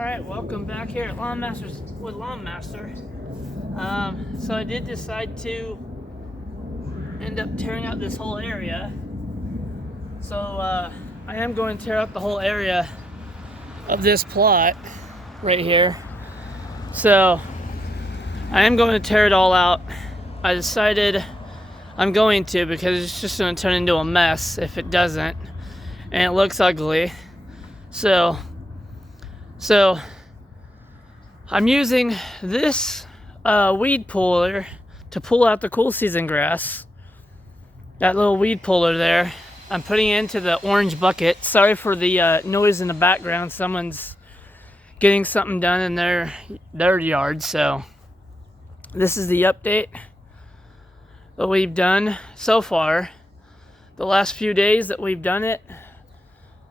Alright, welcome back here at Lawn Masters with Lawn Master. So I did decide to end up tearing out this whole area. So I am going to tear out the whole area of this plot right here. So I am going to tear it all out. I decided I'm going to because it's just going to turn into a mess if it doesn't. And it looks ugly. So I'm using this weed puller to pull out the cool season grass. That little weed puller there. I'm putting it into the orange bucket. Sorry for the noise in the background. Someone's getting something done in their yard. So this is the update that we've done so far. The last few days that we've done it.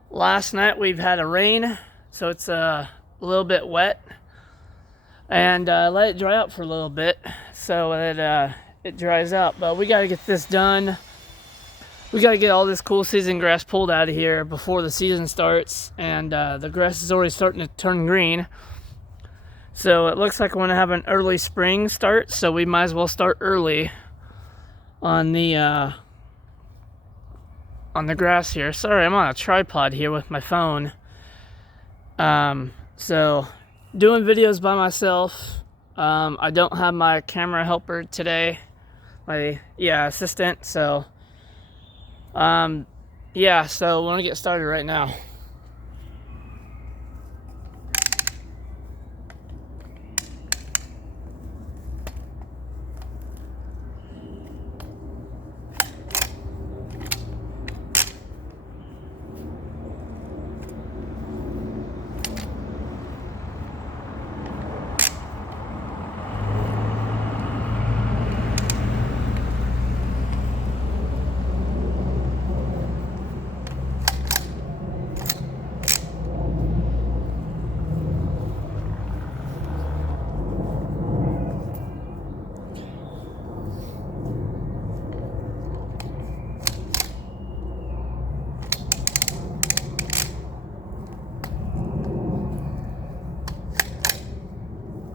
Last night we've had a rain, so it's a little bit wet, and let it dry out for a little bit so that it dries out. But we got to get this done. We got to get all this cool season grass pulled out of here before the season starts, and the grass is already starting to turn green. So it looks like we're going to have an early spring start, so we might as well start early on the grass here. Sorry, I'm on a tripod here with my phone. So doing videos by myself. I don't have my camera helper today, my assistant. So so we're gonna get started right now.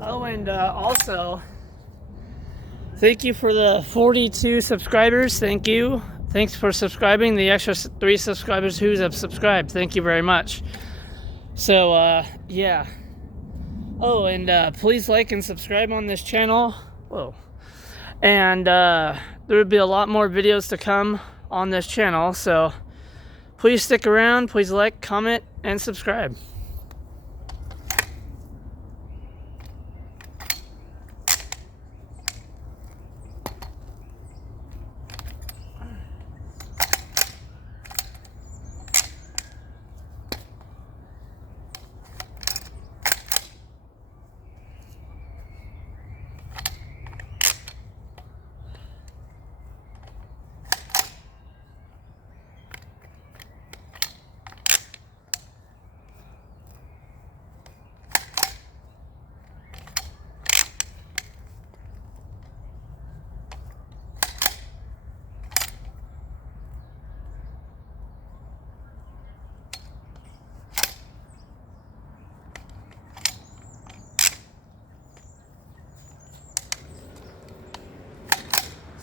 Oh, and also, thank you for the 42 subscribers. Thank you. Thanks for subscribing. The extra 3 subscribers who have subscribed. Thank you very much. So, yeah. Oh, and please like and subscribe on this channel. Whoa. And there will be a lot more videos to come on this channel. So, please stick around. Please like, comment, and subscribe.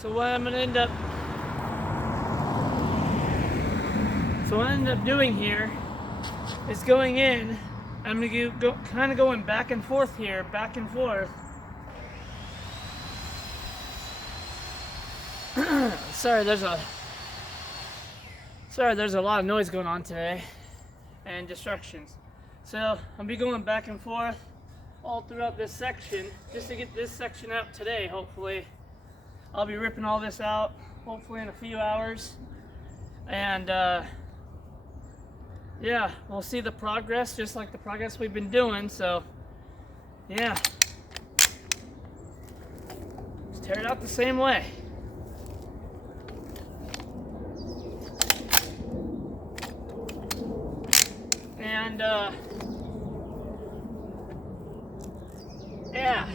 So what I'm gonna end up doing here is going in. I'm gonna go kind of going back and forth here, back and forth. Sorry, there's a lot of noise going on today and distractions. So I'll be going back and forth all throughout this section just to get this section out today, hopefully. I'll be ripping all this out, hopefully in a few hours. And yeah, we'll see the progress, just like the progress we've been doing. So yeah, just tear it out the same way. And yeah.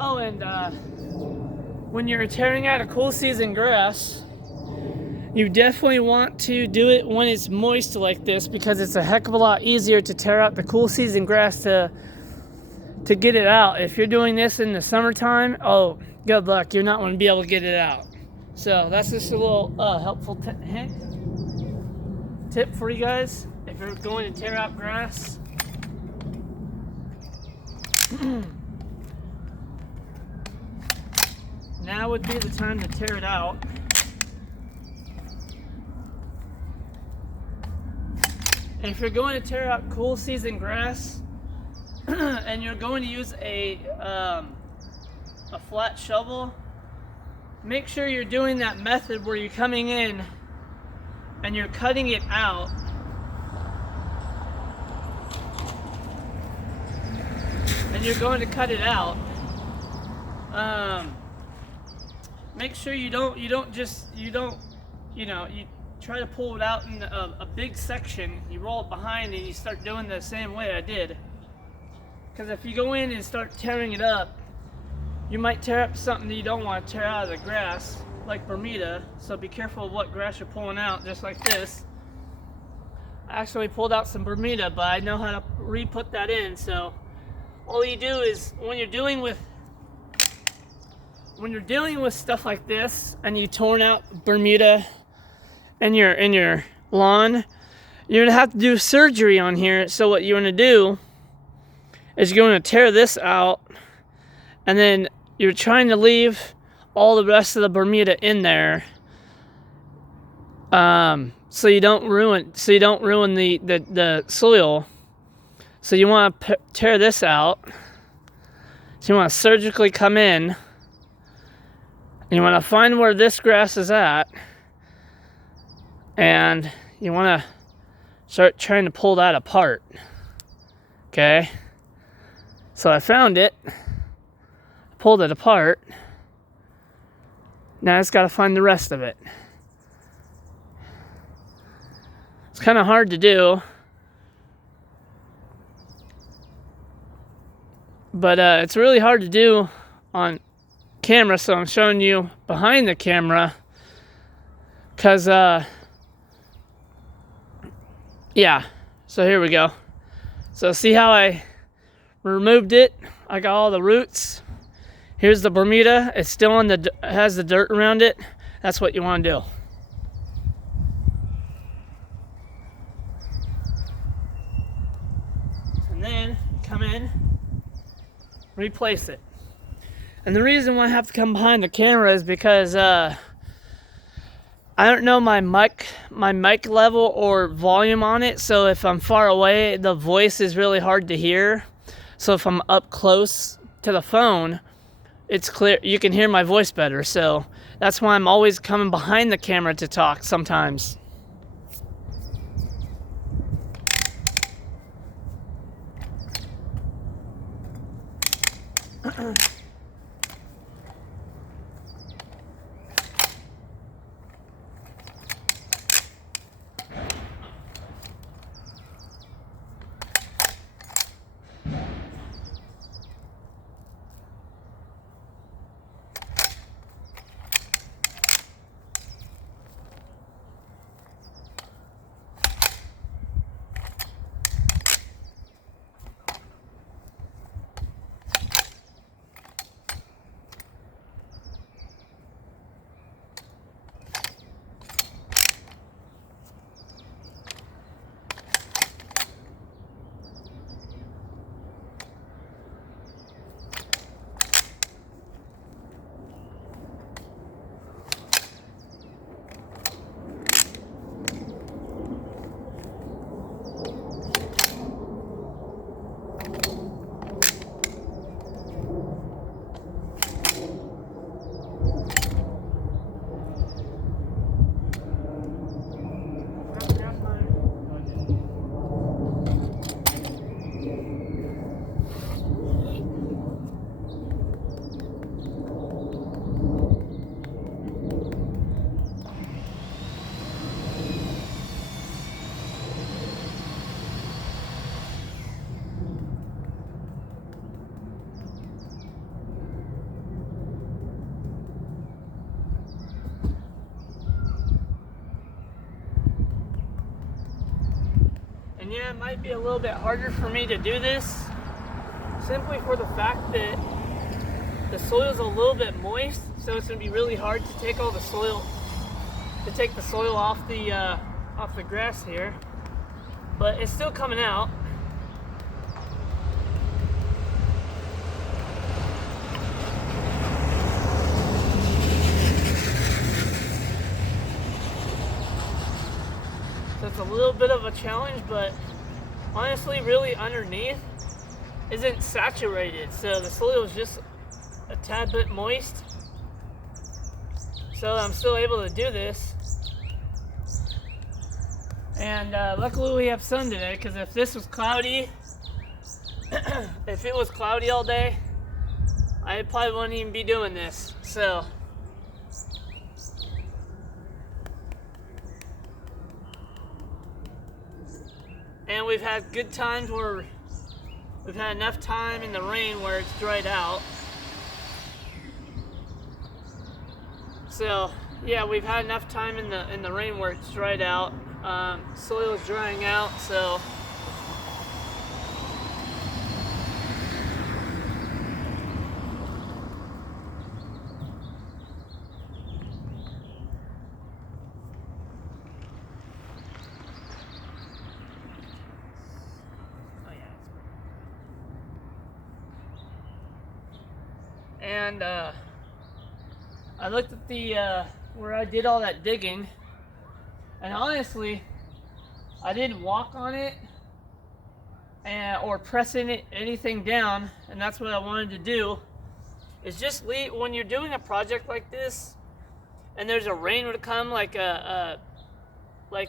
Oh, and when you're tearing out a cool season grass, you definitely want to do it when it's moist like this, because it's a heck of a lot easier to tear out the cool season grass to get it out. If you're doing this in the summertime, oh, good luck. You're not going to be able to get it out. So that's just a little helpful tip for you guys if you're going to tear out grass. Now would be the time to tear it out. And if you're going to tear out cool season grass and you're going to use a flat shovel, make sure you're doing that method where you're coming in and you're cutting it out. And you're going to cut it out. Make sure you try to pull it out in a big section. You roll it behind and you start doing the same way I did. Because if you go in and start tearing it up, you might tear up something that you don't want to tear out of the grass, like Bermuda. So be careful of what grass you're pulling out, just like this. I actually pulled out some Bermuda, but I know how to re-put that in. So all you do is when you're dealing with stuff like this and you torn out Bermuda in your lawn, you're gonna have to do surgery on here. So what you're gonna do is you're gonna tear this out, and then you're trying to leave all the rest of the Bermuda in there, so you don't ruin the soil. So you want to tear this out. So you want to surgically come in. And you want to find where this grass is at. And you want to start trying to pull that apart. Okay? So I found it. Pulled it apart. Now I just got to find the rest of it. It's kind of hard to do. But it's really hard to do on camera, so I'm showing you behind the camera. Because, yeah. So here we go. So see how I removed it? I got all the roots. Here's the Bermuda. It's still on has the dirt around it. That's what you want to do. And then come in, replace it. And the reason why I have to come behind the camera is because I don't know my mic level or volume on it. So if I'm far away, the voice is really hard to hear. So if I'm up close to the phone, it's clear, you can hear my voice better. So that's why I'm always coming behind the camera to talk sometimes. And yeah, it might be a little bit harder for me to do this simply for the fact that the soil's a little bit moist, so it's going to be really hard to take all the soil, off the grass here. But it's still coming out. So it's a little bit of a challenge, but honestly, really underneath isn't saturated, so the soil is just a tad bit moist. So I'm still able to do this. And luckily we have sun today, because if this was cloudy, if it was cloudy all day, I probably wouldn't even be doing this. So and we've had good times where we've had enough time in the rain where it's dried out. So yeah, we've had enough time in the rain where it's dried out. Soil is drying out, so and I looked at the where I did all that digging, and honestly, I didn't walk on it or press anything down, and that's what I wanted to do. Is just leave when you're doing a project like this, and there's a rain would come like that. What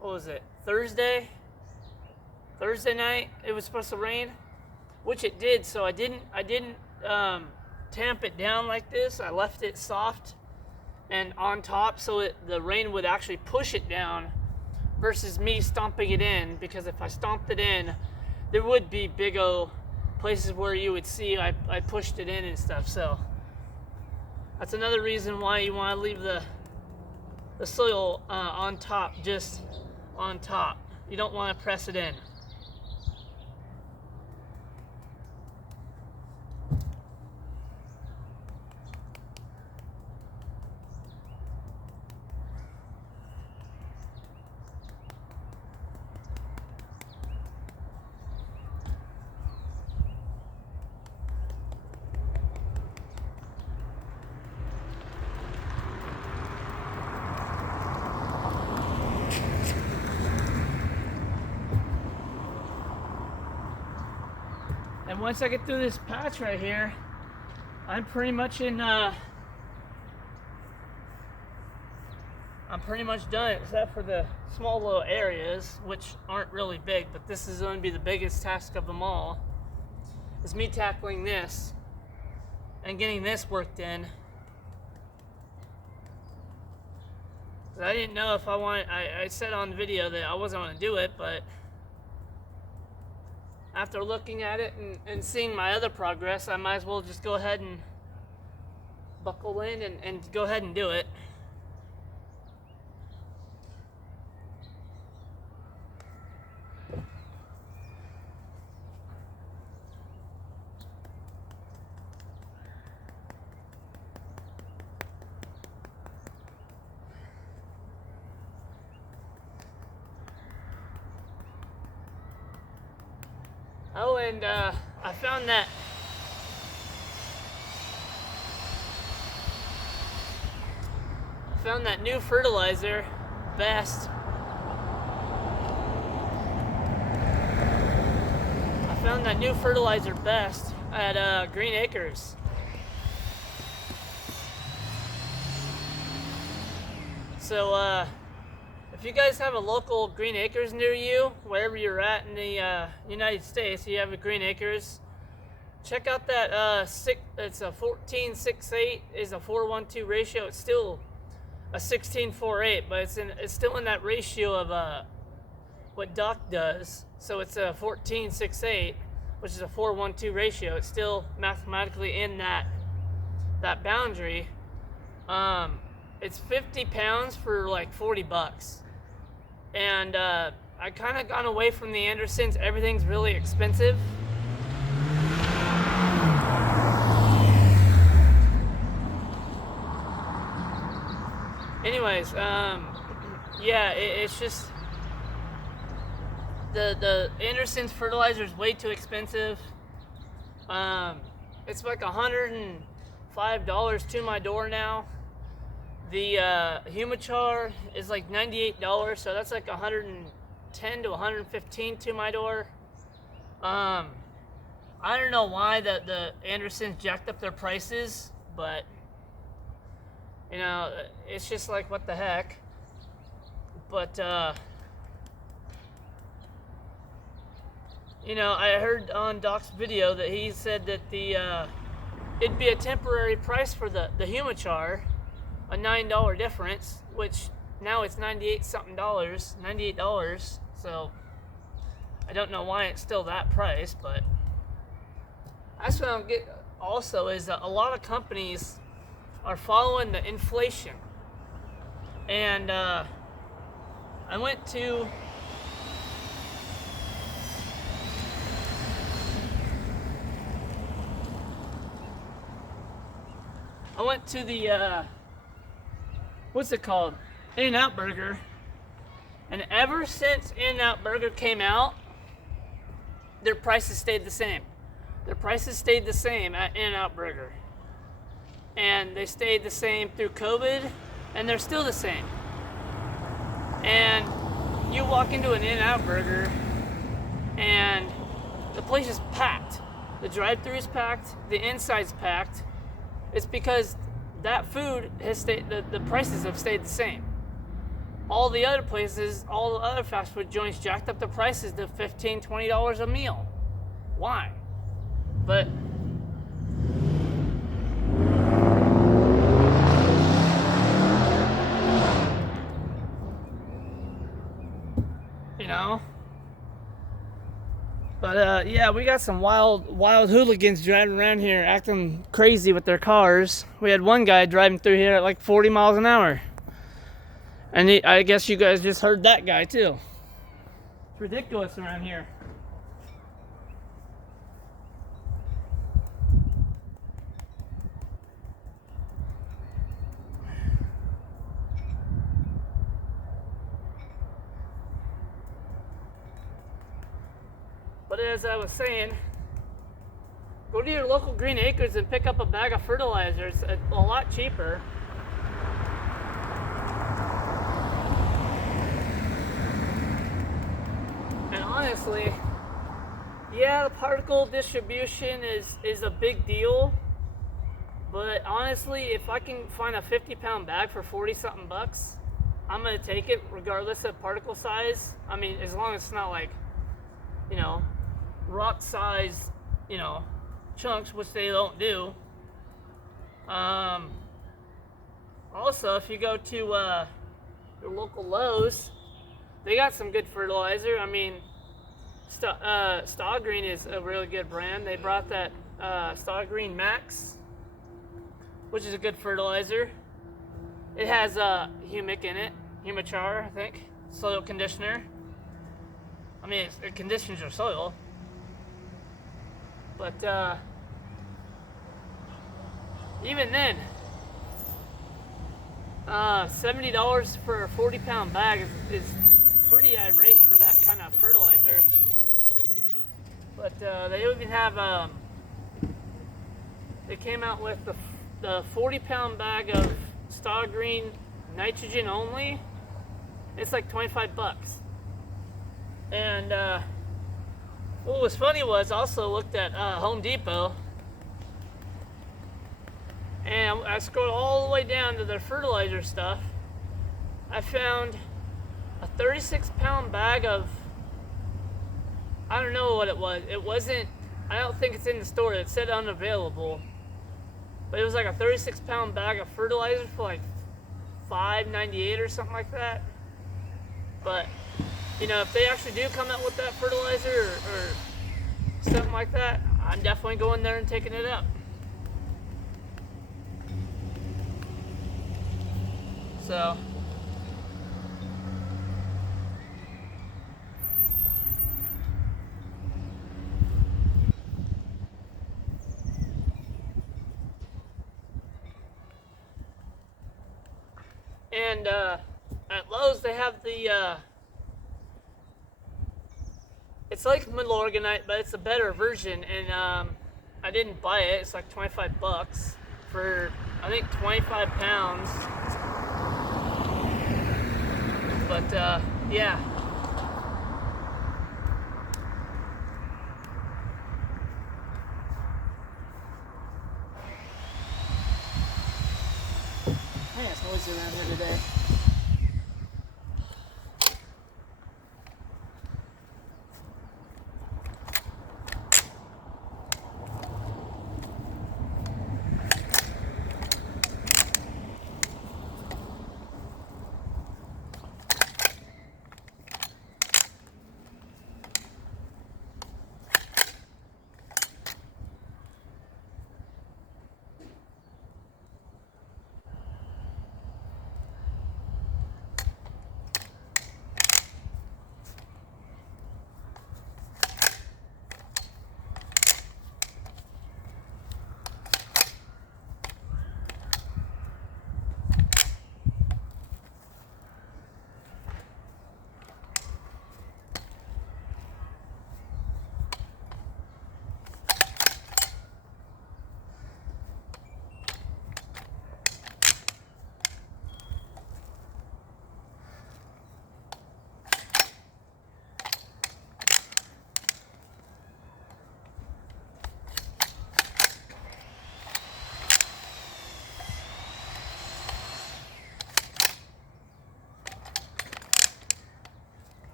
was it? Thursday night. It was supposed to rain, which it did. So I didn't tamp it down like this. I left it soft and on top, so the rain would actually push it down versus me stomping it in, because if I stomped it in, there would be big old places where you would see I pushed it in and stuff. So that's another reason why you want to leave the soil on top, just on top. You don't want to press it in. And once I get through this patch right here, I'm pretty much I'm pretty much done, except for the small little areas, which aren't really big, but this is going to be the biggest task of them all, is me tackling this and getting this worked in. I didn't know if I said on the video that I wasn't going to do it, but after looking at it and seeing my other progress, I might as well just go ahead and buckle in and go ahead and do it. Oh, and I found that new fertilizer, Best. I found that new fertilizer, Best, at Green Acres. So if you guys have a local Green Acres near you, wherever you're at in the United States, you have a Green Acres, check out that it's a 14:6:8 is a 4:1:2 ratio. It's still a 16:4:8, but it's still in that ratio of what Doc does. So it's a 14:6:8, which is a 4:1:2 ratio. It's still mathematically in that boundary. It's 50 pounds for like $40. And I kind of gone away from the Andersons. Everything's really expensive. Anyways, yeah, it's just the Andersons fertilizer is way too expensive. It's like $105 to my door now. The Humichar is like $98, so that's like $110 to $115 to my door. I don't know why the Andersons jacked up their prices, but you know, it's just like, what the heck. But you know, I heard on Doc's video that he said that it'd be a temporary price for the Humichar, a $9 difference, which now it's $98 something, $98. So I don't know why it's still that price, but that's what I'm getting. Also, is that a lot of companies are following the inflation, and I went to the what's it called, In-N-Out Burger, and ever since In-N-Out Burger came out, their prices stayed the same. Their prices stayed the same at In-N-Out Burger. And they stayed the same through COVID, and they're still the same. And you walk into an In-N-Out Burger, and the place is packed. The drive-thru is packed, the inside's packed. It's because that food has stayed, the prices have stayed the same. All the other places, all the other fast food joints jacked up the prices to $15, $20 a meal. Why? But you know, yeah, we got some wild hooligans driving around here acting crazy with their cars. We had one guy driving through here at like 40 miles an hour. And I guess you guys just heard that guy too. It's ridiculous around here. But as I was saying, go to your local Green Acres and pick up a bag of fertilizer. It's a lot cheaper. And honestly, yeah, the particle distribution is a big deal. But honestly, if I can find a 50-pound bag for 40-something bucks, I'm gonna take it regardless of particle size. I mean, as long as it's not like, you know, rock size, you know, chunks, which they don't do. Also, if you go to your local Lowe's, they got some good fertilizer. I mean, Stahlgreen is a really good brand. They brought that Stahlgreen Max, which is a good fertilizer. It has humic in it, Humichar, I think, soil conditioner. I mean, it conditions your soil. But even then, $70 for a 40-pound bag is pretty irate for that kind of fertilizer. But they even have, they came out with the 40-pound bag of Stahlgreen nitrogen only. It's like 25 bucks. And what was funny was I also looked at Home Depot, and I scrolled all the way down to their fertilizer stuff. I found a 36-pound bag of, I don't know what it was. It wasn't, I don't think it's in the store. It said unavailable. But it was like a 36-pound bag of fertilizer for like $5.98 or something like that. But you know, if they actually do come out with that fertilizer or something like that, I'm definitely going there and taking it up. So, And at Lowe's they have the it's like Milorganite, but it's a better version. And I didn't buy it. It's like 25 bucks for, I think, 25 pounds. But yeah. I think it's noisy around here today.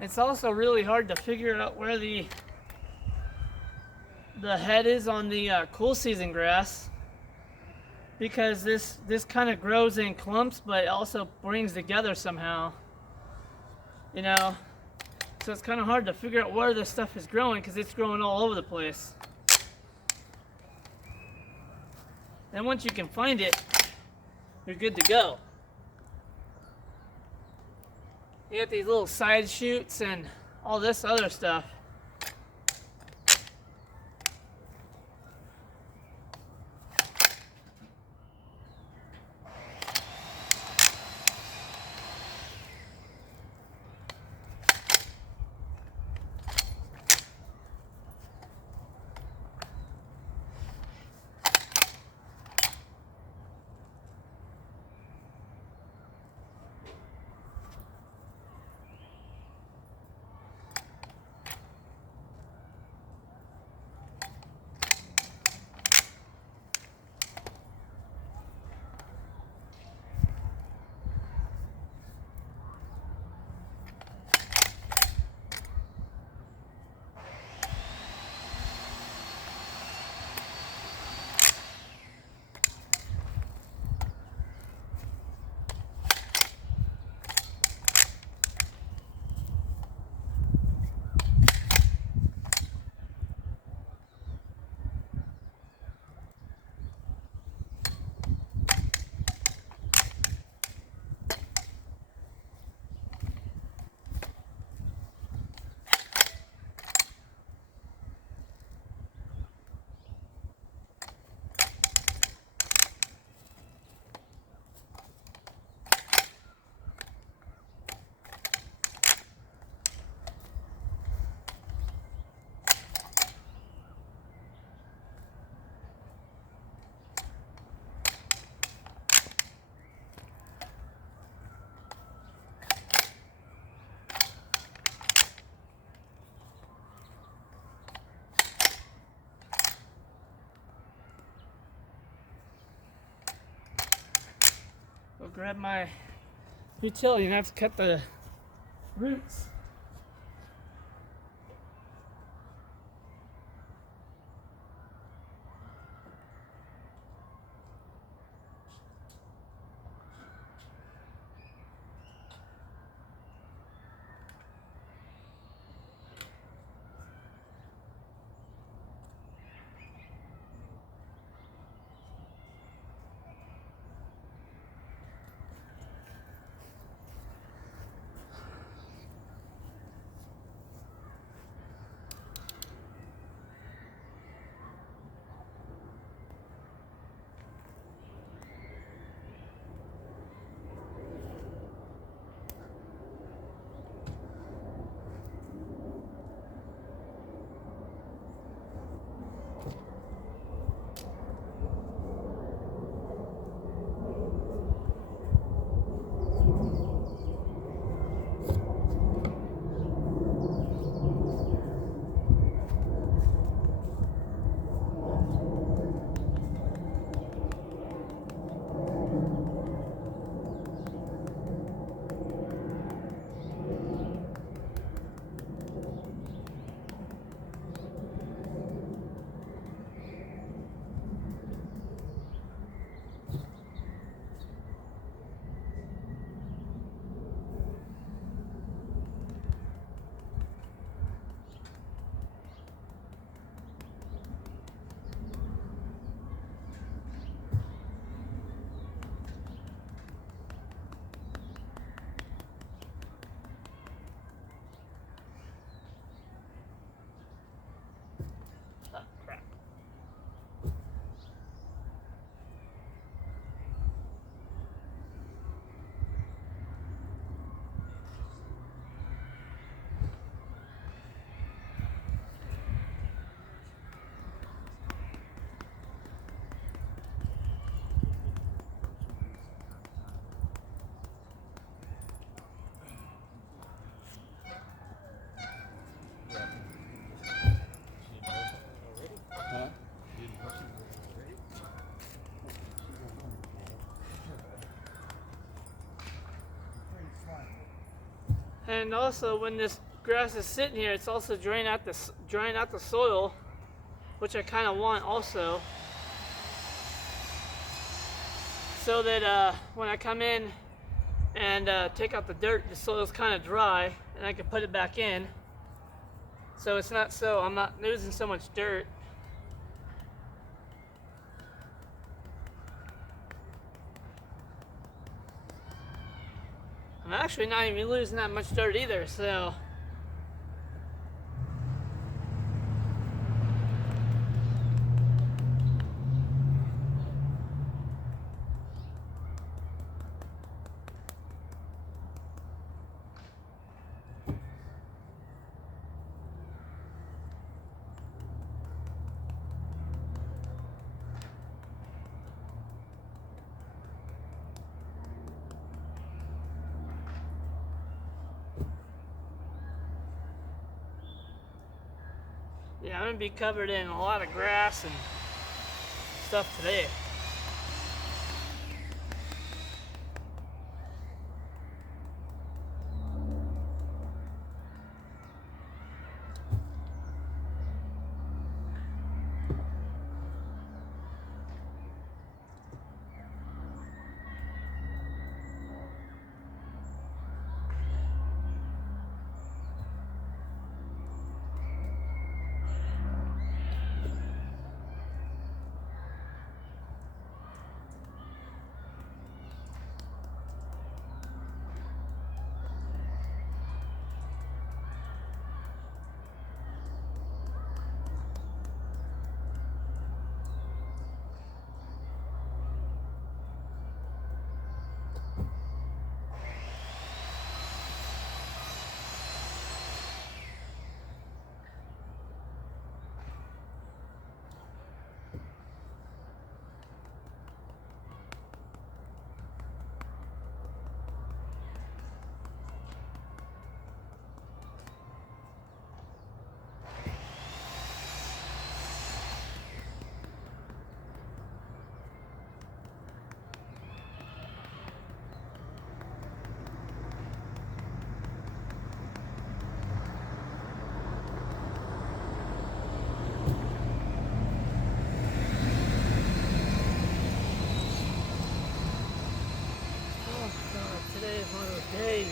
It's also really hard to figure out where the head is on the cool season grass, because this kind of grows in clumps, but it also brings together somehow, you know. So it's kind of hard to figure out where this stuff is growing, because it's growing all over the place. Then once you can find it, you're good to go. You got these little side shoots and all this other stuff. Go grab my utility and I have to cut the roots. And also, when this grass is sitting here, it's also drying out the soil, which I kind of want also, so that when I come in and take out the dirt, the soil's kind of dry, and I can put it back in. So I'm not losing so much dirt. I'm actually not even losing that much dirt either, so. Yeah, I'm gonna be covered in a lot of grass and stuff today. Today is one of those days.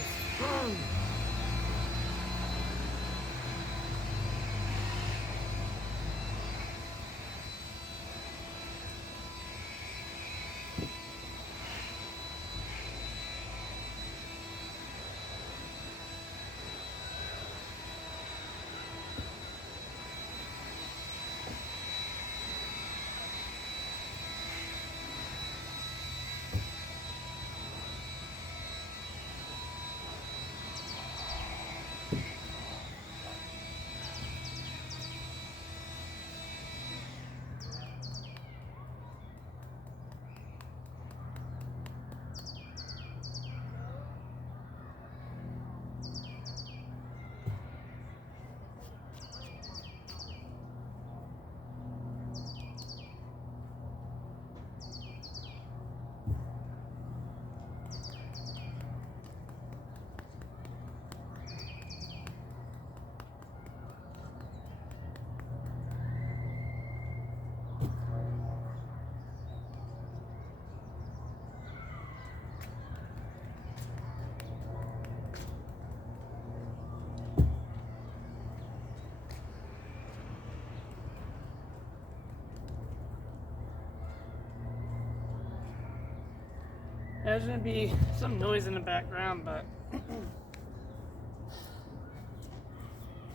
There's gonna be some noise in the background, but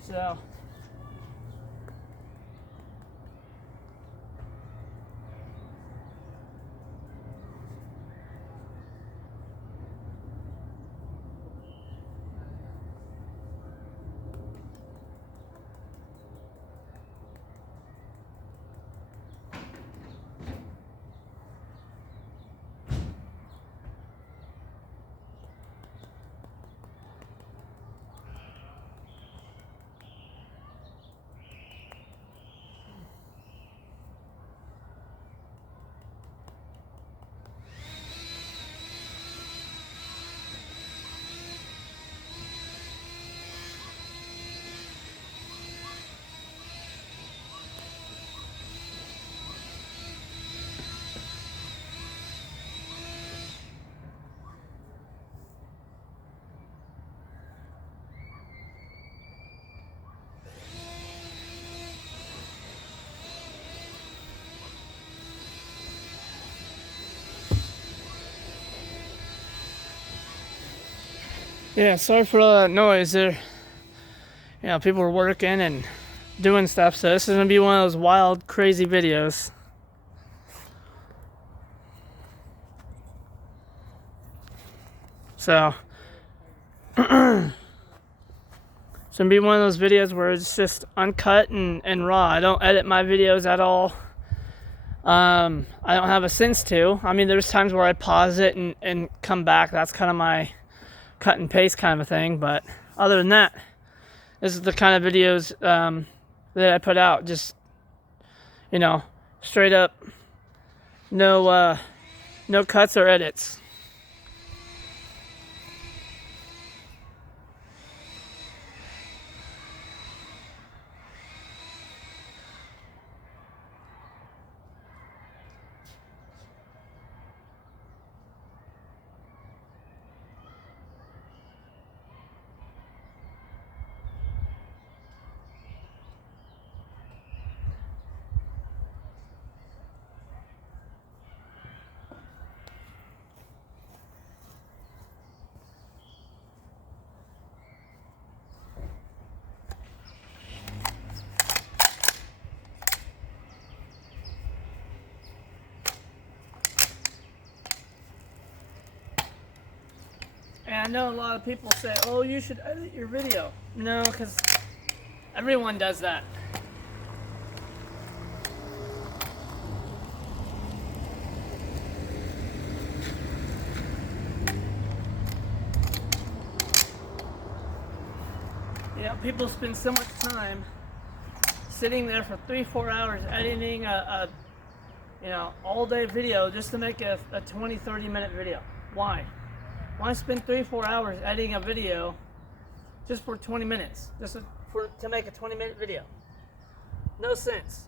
so. Yeah, sorry for all that noise there. You know, people are working and doing stuff, so this is gonna be one of those wild, crazy videos. So, it's gonna be one of those videos where it's just uncut and raw. I don't edit my videos at all. I don't have a sense to. I mean, there's times where I pause it and come back. That's kind of my cut and paste kind of a thing. But other than that, this is the kind of videos that I put out. Just, you know, straight up, no cuts or edits. And I know a lot of people say, oh, you should edit your video. No, because everyone does that. You know, people spend so much time sitting there for 3-4 hours editing a all day video just to make a 20-30 minute video. Why? Why spend 3-4 hours editing a video just for 20 minutes? To make a 20-minute video. No sense.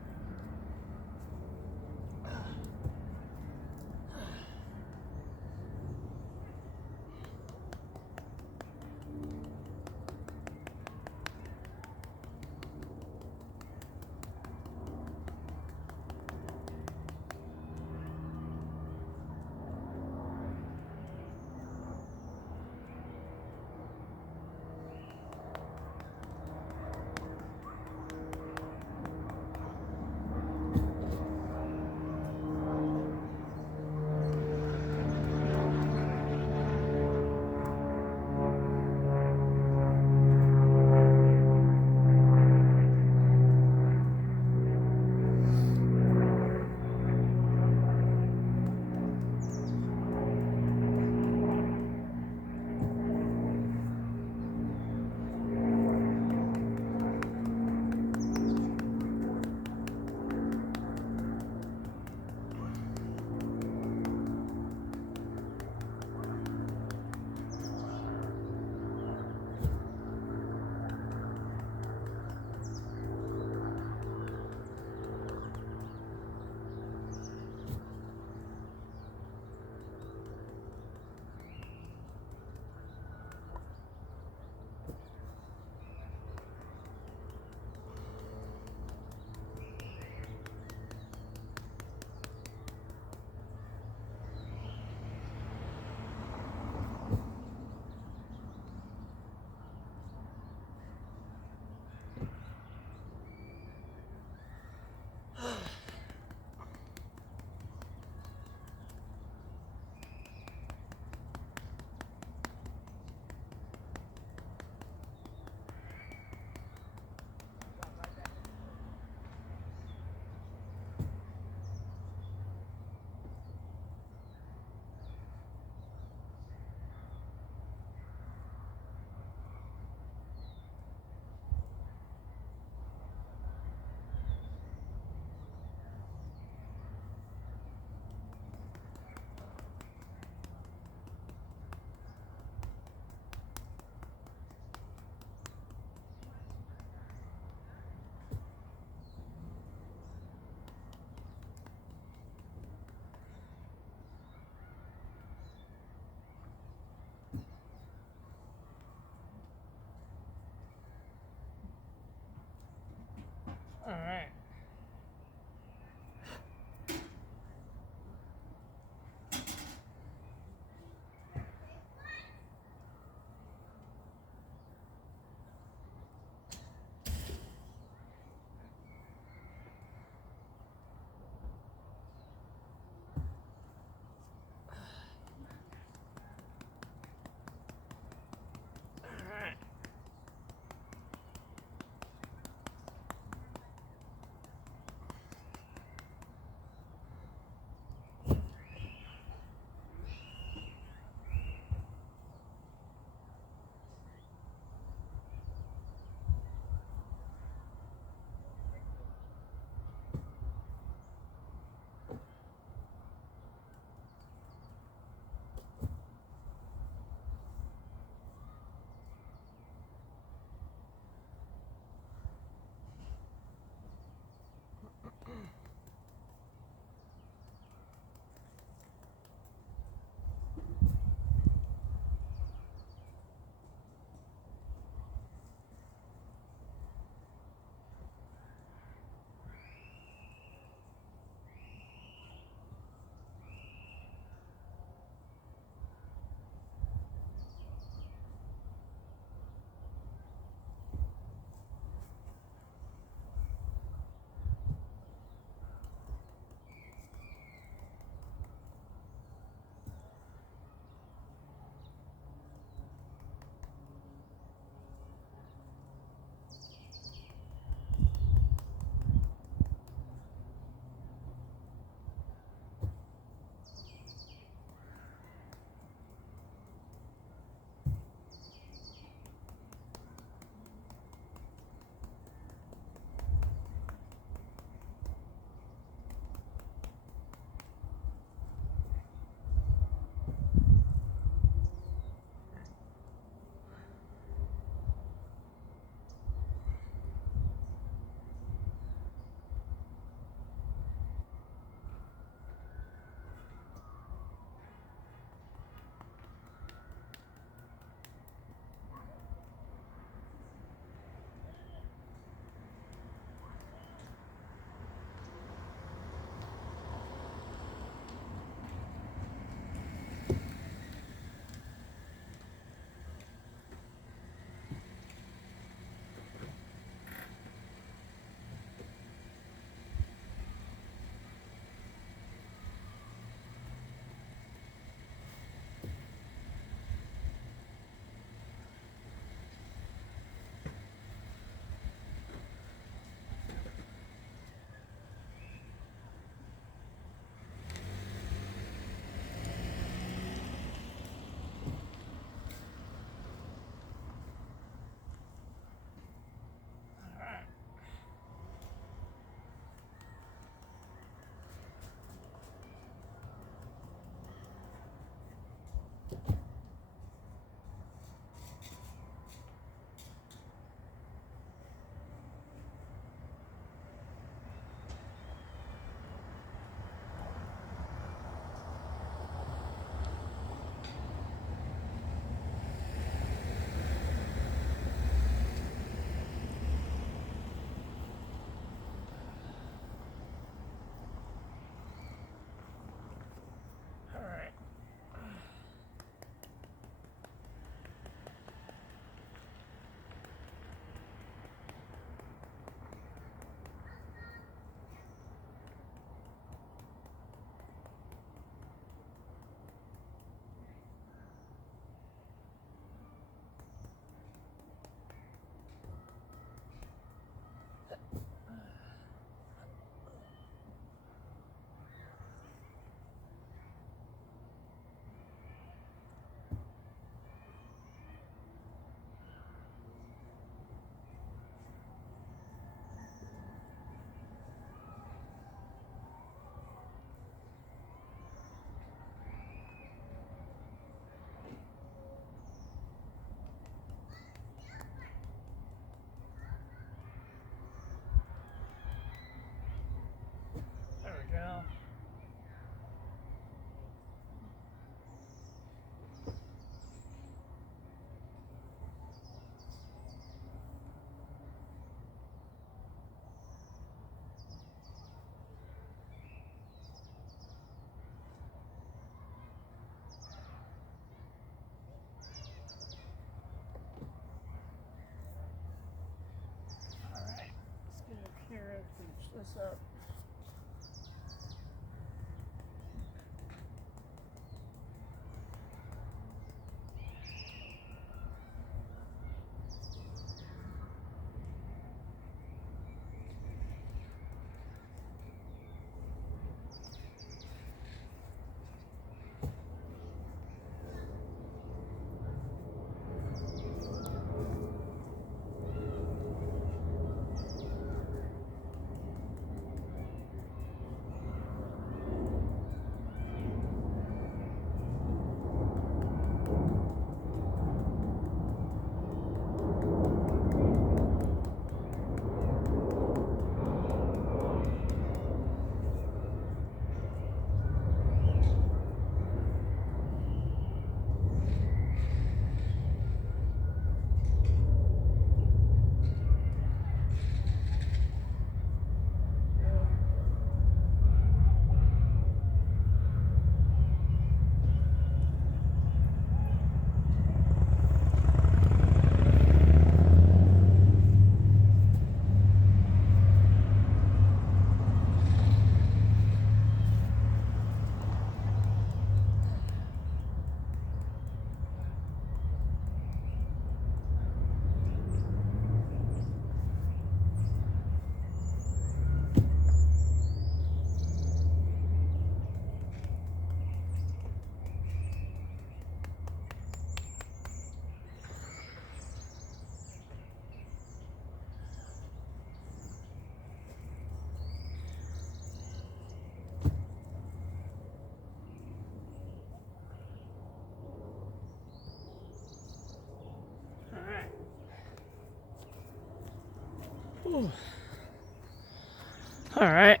Alright,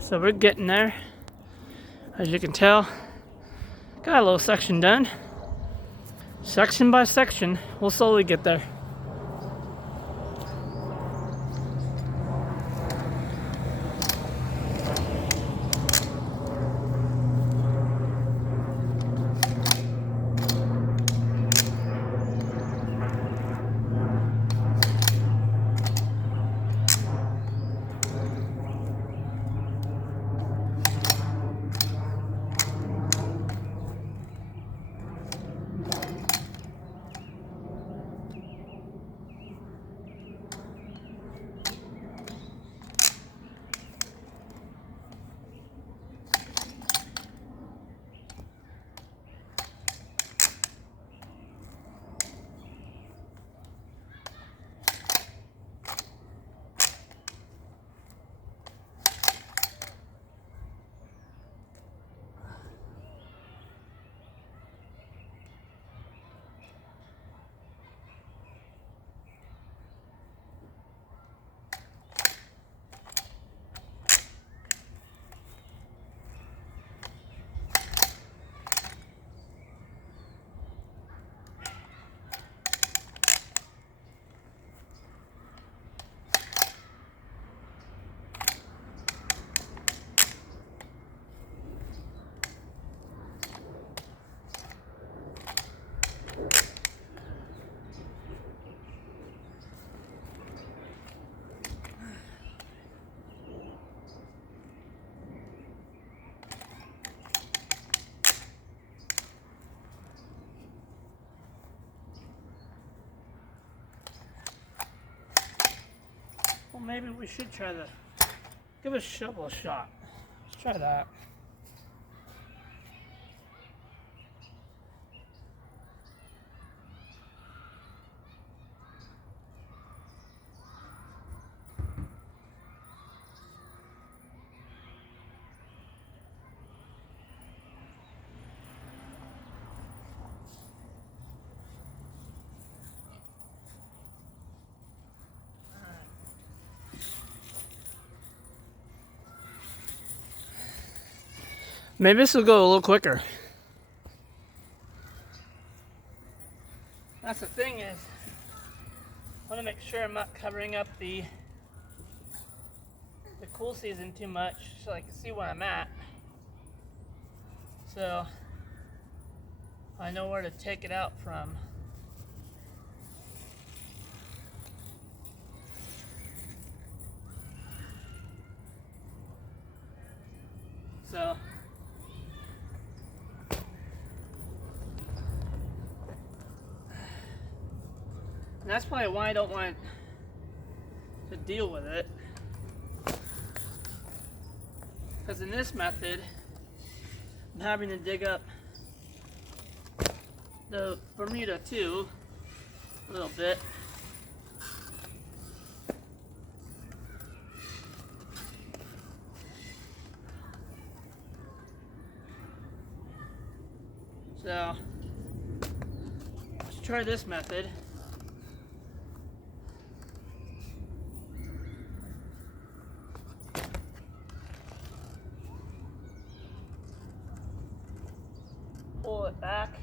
so we're getting there. As you can tell, got a little section done. Section by section, we'll slowly get there. Well, maybe we should try to give a shovel a shot. Let's try that. Maybe this will go a little quicker. That's the thing is, I want to make sure I'm not covering up the cool season too much so I can see where I'm at. So I know where to take it out from. So and that's probably why I don't want to deal with it. Because in this method, I'm having to dig up the Bermuda too, a little bit. So, let's try this method. Pull it back,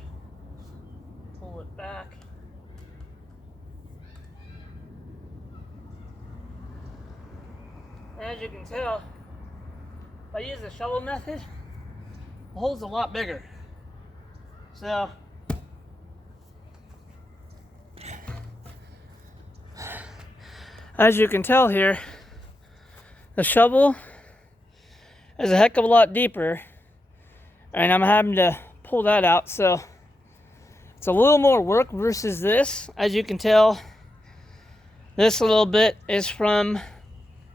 pull it back. And as you can tell, if I use the shovel method, the hole's a lot bigger. So, as you can tell here, the shovel is a heck of a lot deeper, and I'm having to pull that out, so it's a little more work versus this. As you can tell, this a little bit is from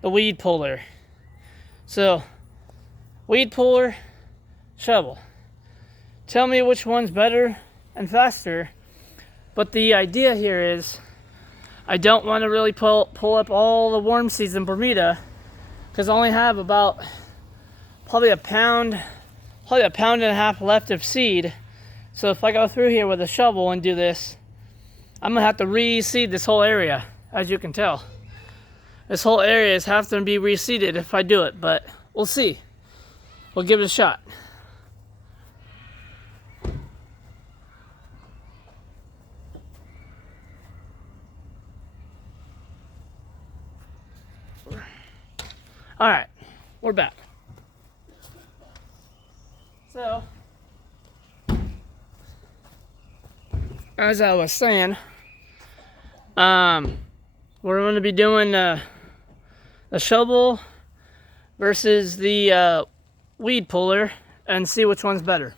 the weed puller. So, weed puller, shovel. Tell me which one's better and faster, but the idea here is I don't want to really pull up all the warm season Bermuda, because I only have about probably a pound and a half left of seed. So if I go through here with a shovel and do this, I'm gonna have to reseed this whole area, as you can tell. This whole area is having to be reseeded if I do it, but we'll see. We'll give it a shot. All right, we're back. So, as I was saying, we're going to be doing the shovel versus the weed puller and see which one's better.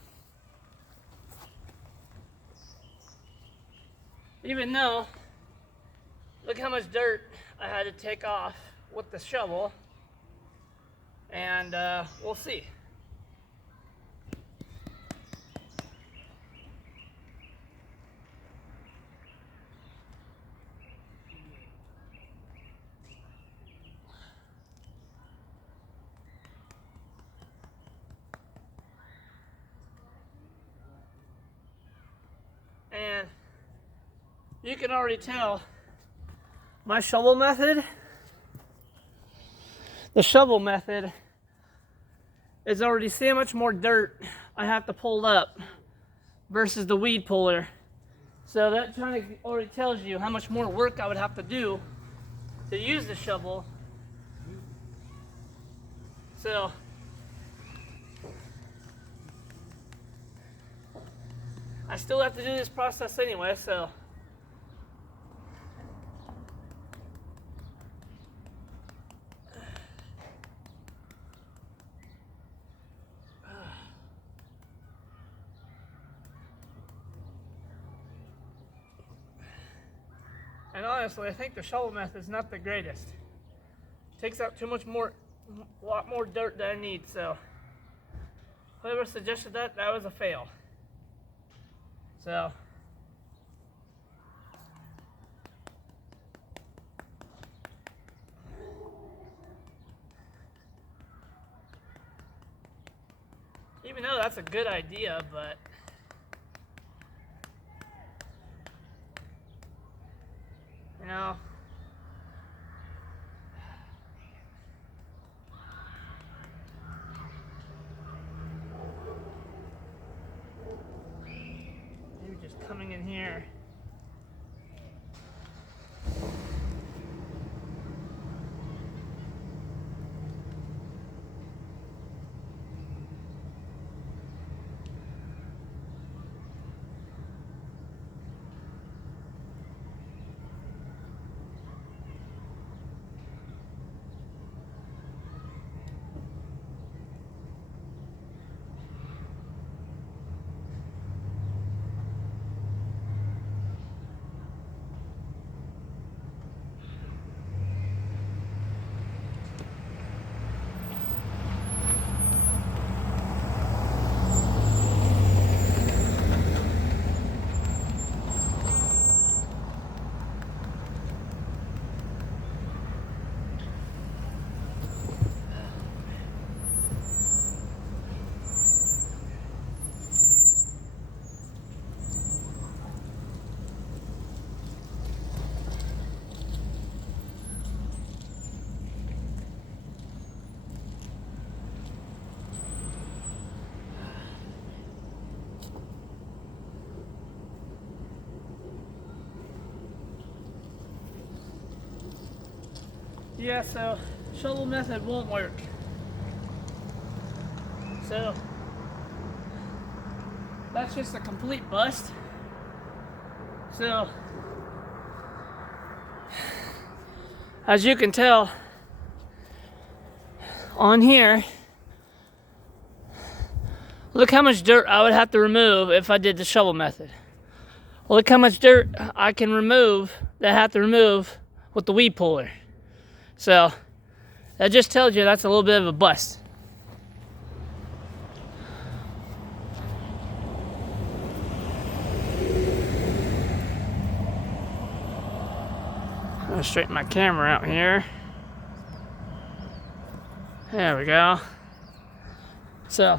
Even though, look how much dirt I had to take off with the shovel, and we'll see. And you can already tell my shovel method, the shovel method is already so much more dirt I have to pull up versus the weed puller. So that kind of already tells you how much more work I would have to do to use the shovel. So I still have to do this process anyway, so. And honestly, I think the shovel method is not the greatest. It takes out a lot more dirt than I need, so. Whoever suggested that was a fail. So. Even though that's a good idea, but you know, maybe just coming in here. Yeah, so shovel method won't work. So that's just a complete bust. So as you can tell on here, look how much dirt I would have to remove if I did the shovel method. Well, look how much dirt I can remove that I have to remove with the weed puller. So that just tells you that's a little bit of a bust. I'm gonna straighten my camera out here. There we go. So,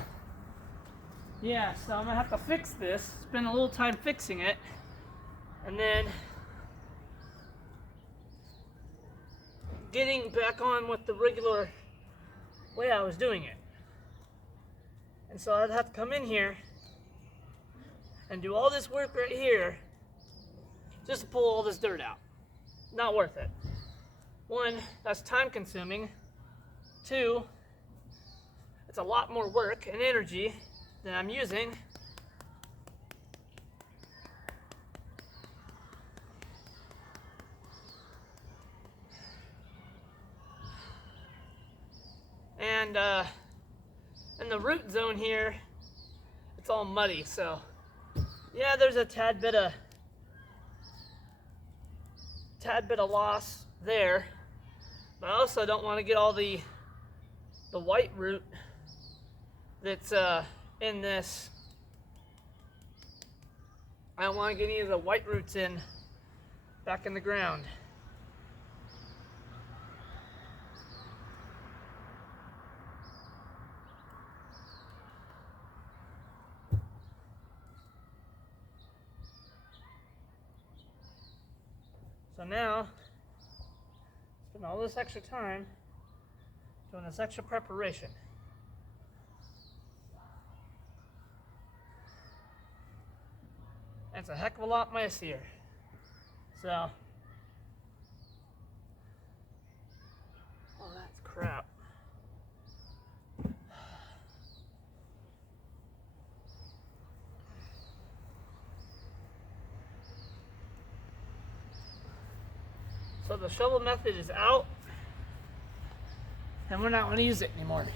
yeah, so I'm gonna have to fix this, spend a little time fixing it, and then getting back on with the regular way I was doing it. And so I'd have to come in here and do all this work right here just to pull all this dirt out. Not worth it. One, that's time consuming. Two, it's a lot more work and energy than I'm using. And in the root zone here, it's all muddy, so yeah, there's a tad bit of loss there, but I also don't want to get all the white root that's in this. I don't want to get any of the white roots back in the ground. So now, spend all this extra time doing this extra preparation. It's a heck of a lot messier. So, oh, that's crap. So the shovel method is out, and we're not going to use it anymore.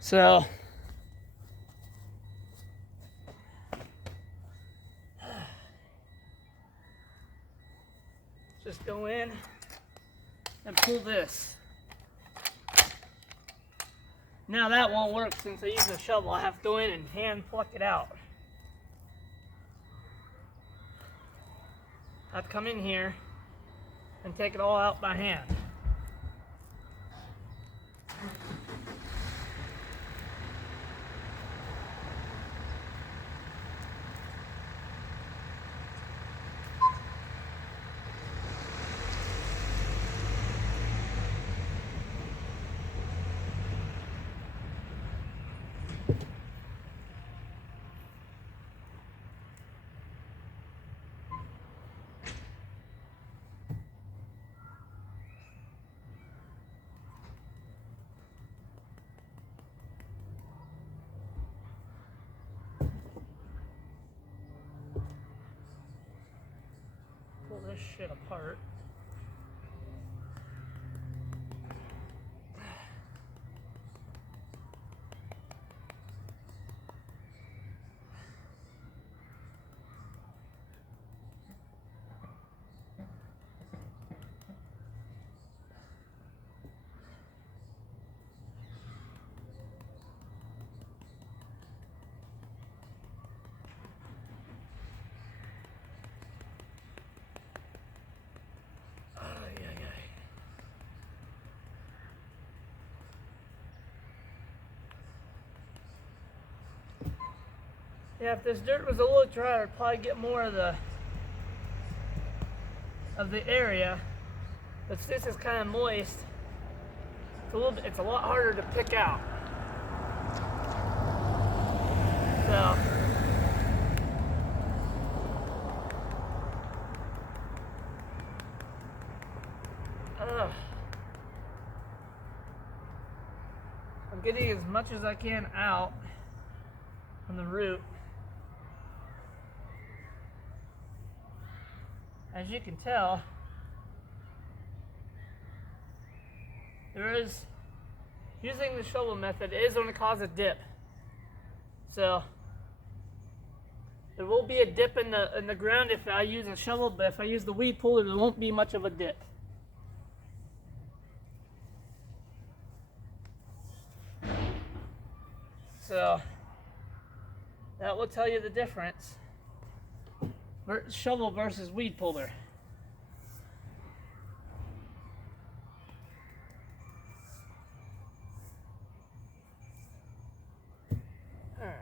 So just go in and pull this. Now that won't work since I use a shovel. I have to go in and hand pluck it out. I have to come in here and take it all out by hand. Pull this shit apart. Yeah, if this dirt was a little drier, I'd probably get more of the area. But since it's kind of moist, it's a lot harder to pick out. So I'm getting as much as I can out from the root. As you can tell, using the shovel method is going to cause a dip. So there will be a dip in the ground if I use a shovel, but if I use the weed puller, there won't be much of a dip. So that will tell you the difference shovel versus weed puller. Alright.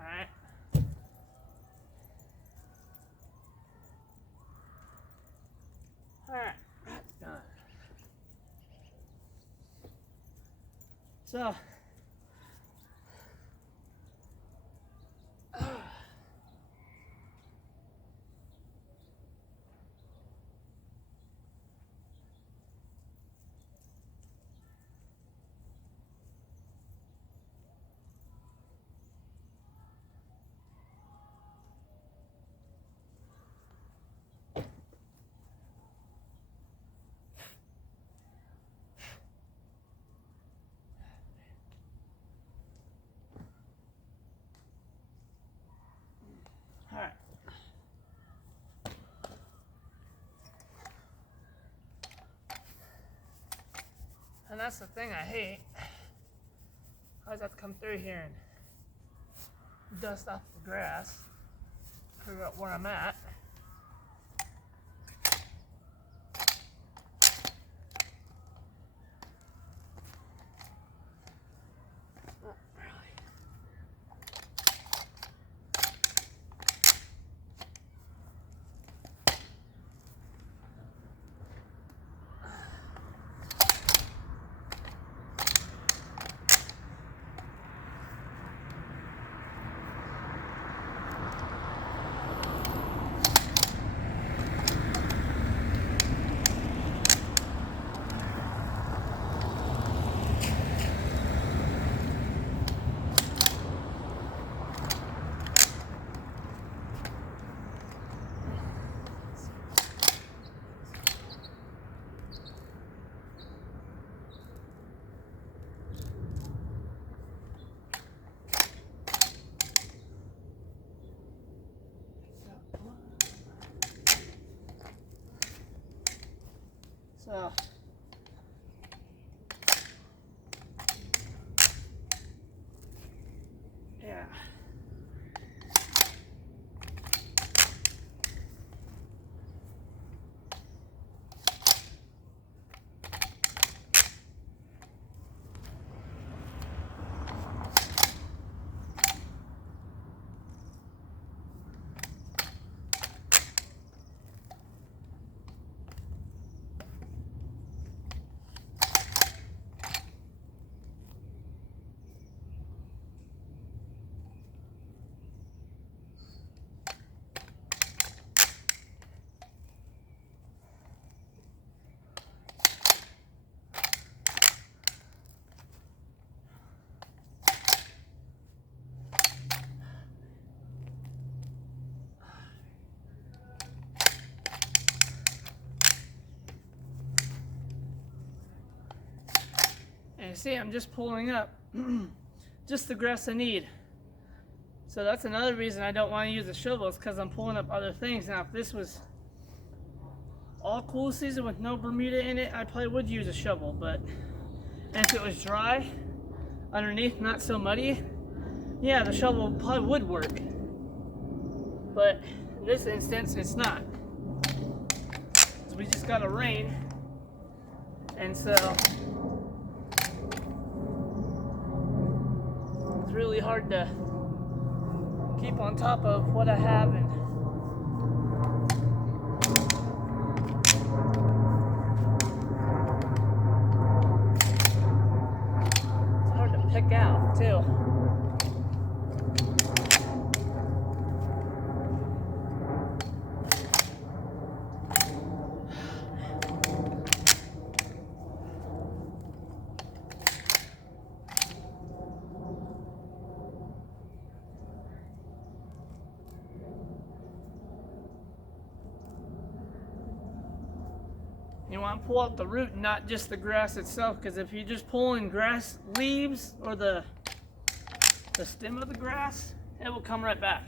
Alright. Alright, that's done. So, alright. And that's the thing I hate. I just have to come through here and dust off the grass, figure out where I'm at. So, yeah. And you see, I'm just pulling up just the grass I need. So that's another reason I don't want to use a shovel, is because I'm pulling up other things. Now, if this was all cool season with no Bermuda in it, I probably would use a shovel. But and if it was dry underneath, not so muddy, yeah, the shovel probably would work. But in this instance, it's not. So we just got a rain, and so it's really hard to keep on top of what I have. And it's hard to pick out too. You want to pull out the root, not just the grass itself, because if you're just pulling grass leaves or the stem of the grass, it will come right back.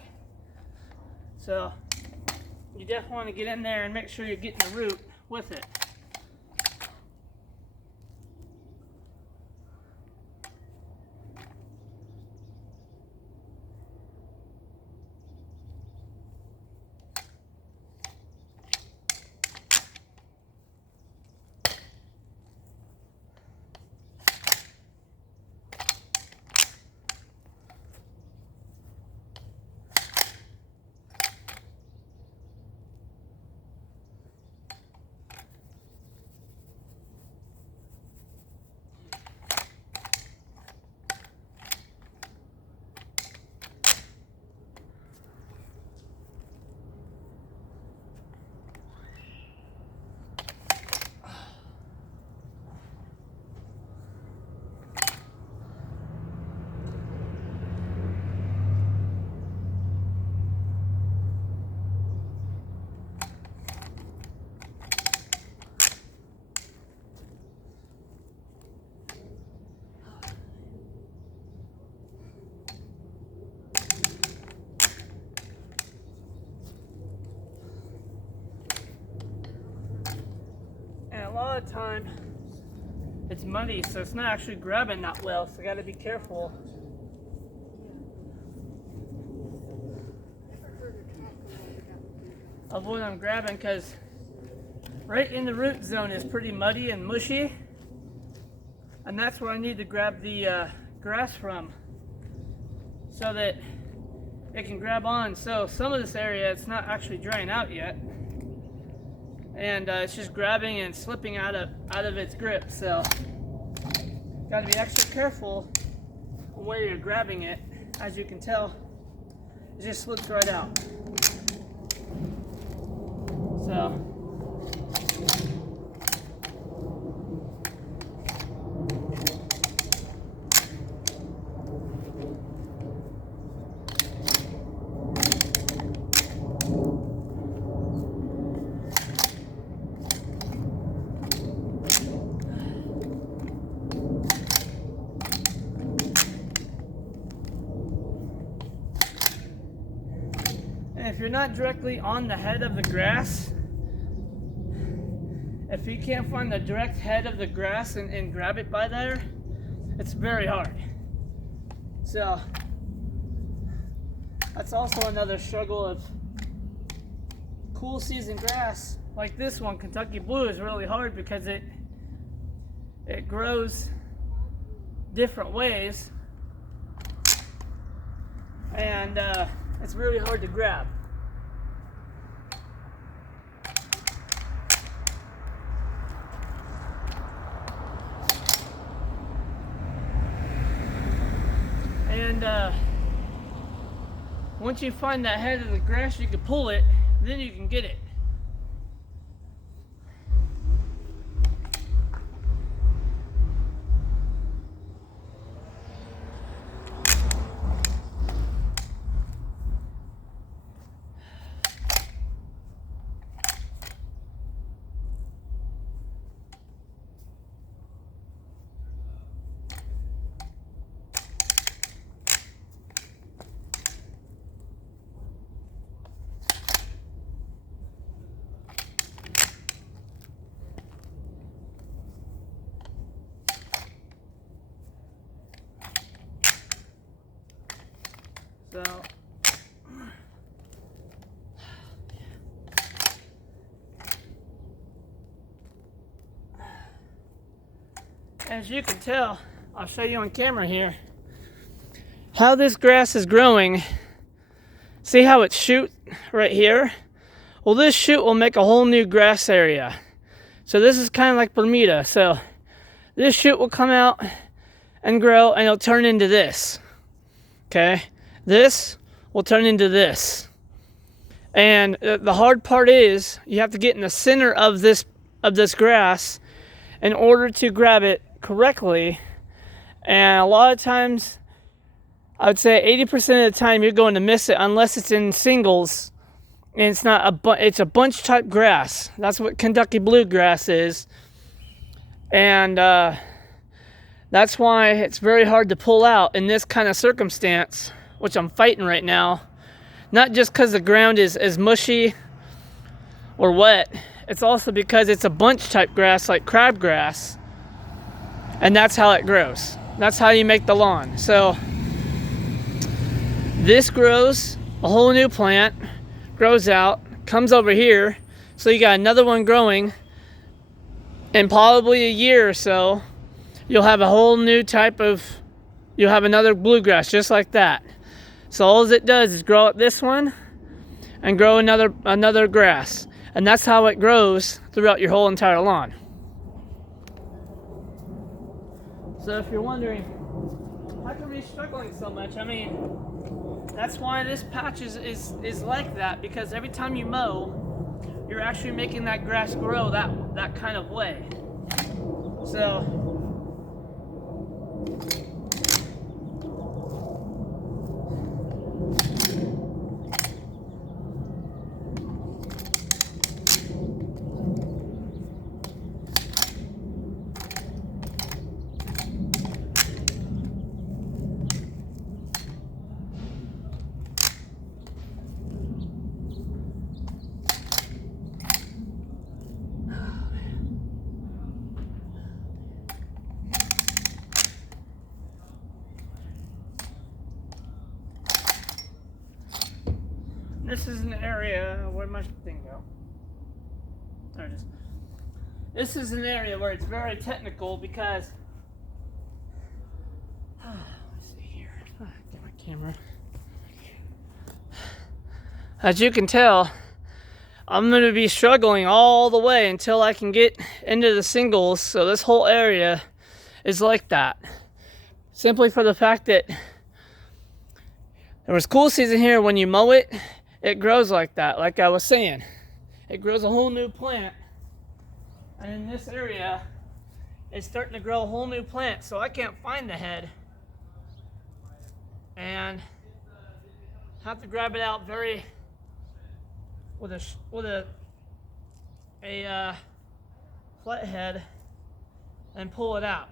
So you definitely want to get in there and make sure you're getting the root with it. And a lot of time, it's muddy, so it's not actually grabbing that well, so I gotta be careful. Of what I'm grabbing, because right in the root zone is pretty muddy and mushy, and that's where I need to grab the grass from so that it can grab on. So some of this area, it's not actually drying out yet, and it's just grabbing and slipping out of its grip. So got to be extra careful on where you're grabbing it. As you can tell, it just slips right out. So if you're not directly on the head of the grass, if you can't find the direct head of the grass and grab it by there, it's very hard. So that's also another struggle of cool season grass like this one. Kentucky Blue is really hard because it grows different ways, and it's really hard to grab. And once you find that head of the grass, you can pull it, then you can get it. So as you can tell, I'll show you on camera here how this grass is growing. See how it shoot right here? Well, this shoot will make a whole new grass area. So this is kind of like Bermuda. So this shoot will come out and grow, and it'll turn into this. Okay? This will turn into this. And the hard part is you have to get in the center of this grass in order to grab it correctly. And a lot of times, I would say 80% of the time you're going to miss it unless it's in singles. And it's not it's a bunch type grass. That's what Kentucky bluegrass is. And that's why it's very hard to pull out in this kind of circumstance, which I'm fighting right now. Not just because the ground is mushy or wet. It's also because it's a bunch type grass like crabgrass. And that's how it grows. That's how you make the lawn. So this grows, a whole new plant, grows out, comes over here. So you got another one growing. In probably a year or so, you'll have a whole new type of, you'll have another bluegrass just like that. So all it does is grow up this one and grow another grass. And that's how it grows throughout your whole entire lawn. So if you're wondering, how come you're struggling so much? I mean, that's why this patch is like that, because every time you mow, you're actually making that grass grow that kind of way. So this is an area, where'd my thing go? There it is. This is an area where it's very technical because, let's see here, get my camera. As you can tell, I'm going to be struggling all the way until I can get into the singles. So this whole area is like that. Simply for the fact that there was cool season here. When you mow it, it grows like that. Like I was saying, it grows a whole new plant. And in this area, it's starting to grow a whole new plant. So I can't find the head. And have to grab it out very with a flat head and pull it out.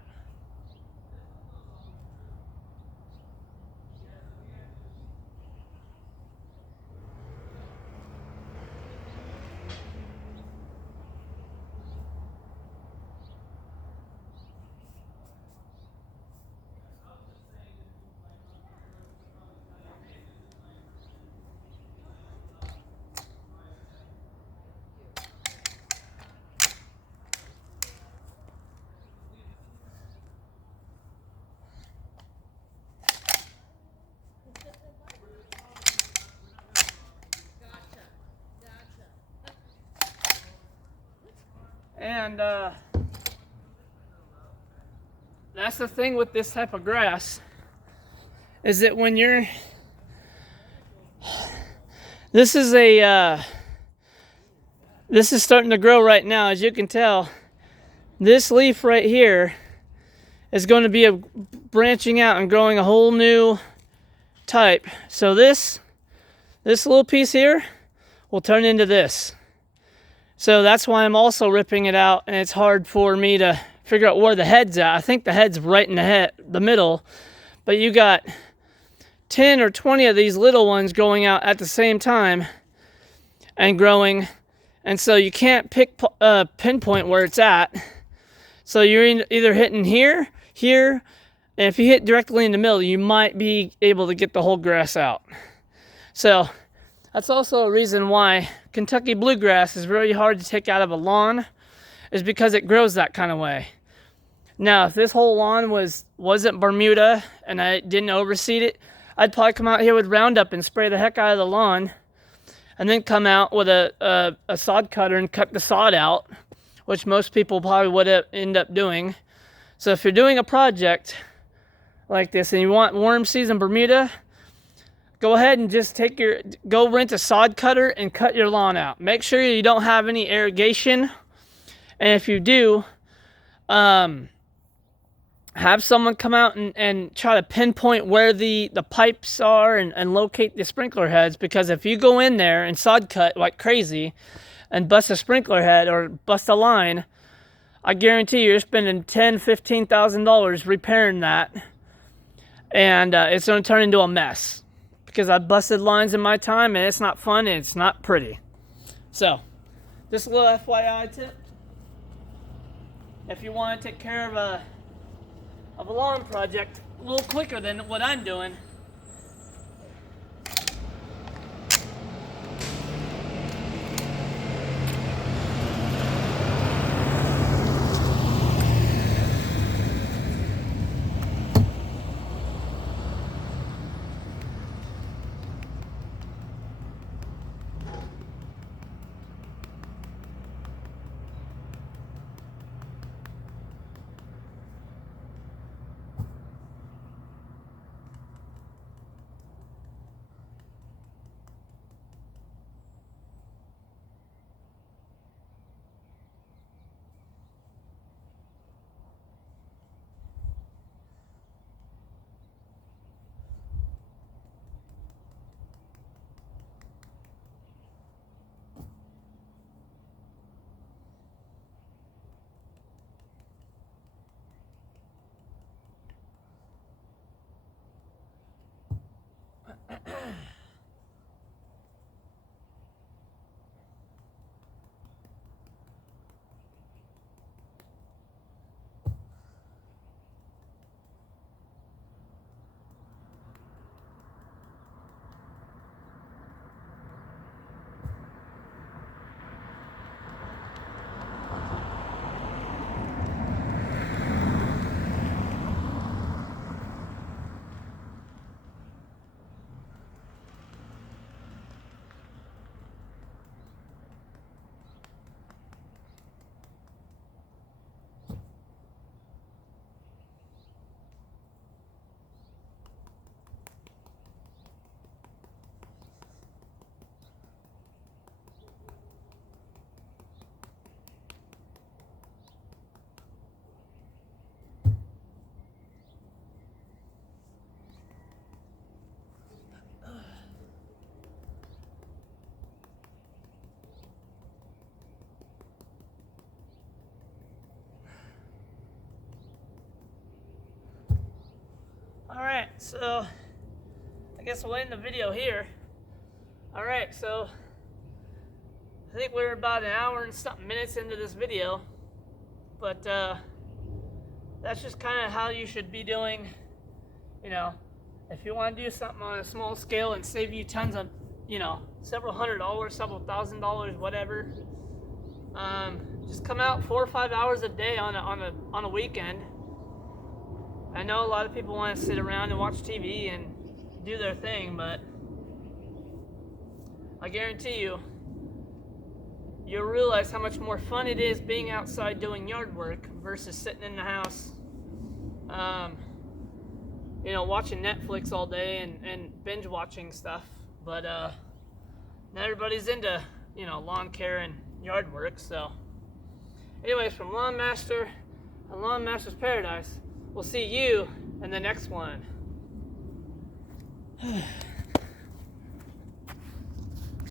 And that's the thing with this type of grass, is that when you're, this is starting to grow right now. As you can tell, this leaf right here is going to be branching out and growing a whole new type. So this little piece here will turn into this. So that's why I'm also ripping it out, and it's hard for me to figure out where the head's at. I think the head's right in the middle, but you got 10 or 20 of these little ones growing out at the same time and growing, and so you can't pinpoint where it's at. So you're either hitting here, and if you hit directly in the middle, you might be able to get the whole grass out. So that's also a reason why Kentucky bluegrass is very hard to take out of a lawn, is because it grows that kind of way. Now, if this whole lawn wasn't Bermuda and I didn't overseed it, I'd probably come out here with Roundup and spray the heck out of the lawn, and then come out with a sod cutter and cut the sod out, which most people probably would end up doing. So if you're doing a project like this and you want warm season Bermuda, go ahead and just go rent a sod cutter and cut your lawn out. Make sure you don't have any irrigation. And if you do, have someone come out and try to pinpoint where the pipes are and locate the sprinkler heads. Because if you go in there and sod cut like crazy and bust a sprinkler head or bust a line, I guarantee you're spending $10,000, $15,000 repairing that. And it's going to turn into a mess. Because I busted lines in my time, and it's not fun, and it's not pretty. So, just a little FYI tip. If you want to take care of a lawn project a little quicker than what I'm doing, so I guess we'll end the video here. Alright, so I think we're about an hour and something minutes into this video, but that's just kind of how you should be doing, you know, if you want to do something on a small scale and save you tons of, you know, several $100s, several $1,000s, whatever. Just come out 4 or 5 hours a day on a weekend. I know a lot of people want to sit around and watch TV and do their thing, but I guarantee you'll realize how much more fun it is being outside doing yard work versus sitting in the house, you know, watching Netflix all day and binge watching stuff. But not everybody's into, you know, lawn care and yard work. So anyways, from Lawn Master and Lawn Master's Paradise, we'll see you in the next one.